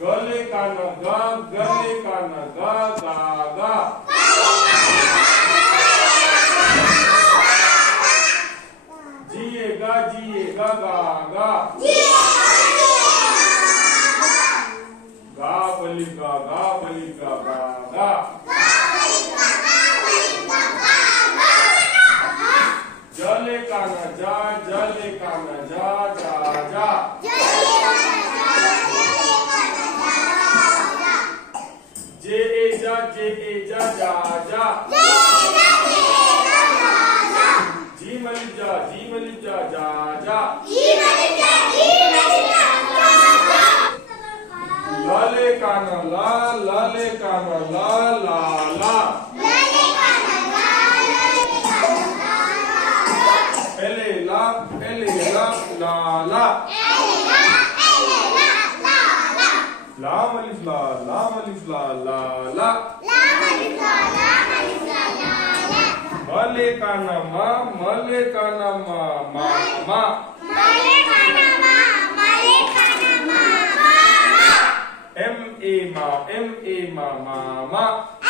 गले का न ग, गले का न ग, गा गा। जिएगा जिएगा गा गा। गा बलि गा गा गा। जले का न जा, जले का न जा, जा जा। जे ए जा, जा जा। जी मलि जा, जा जा। लाले का न ला, लाले का न ला, ला ला। एले ला, ला ला। ला मलिफ ला, ला ला। मले का न मा, मले का न मा, मा। एम ए मा, मा।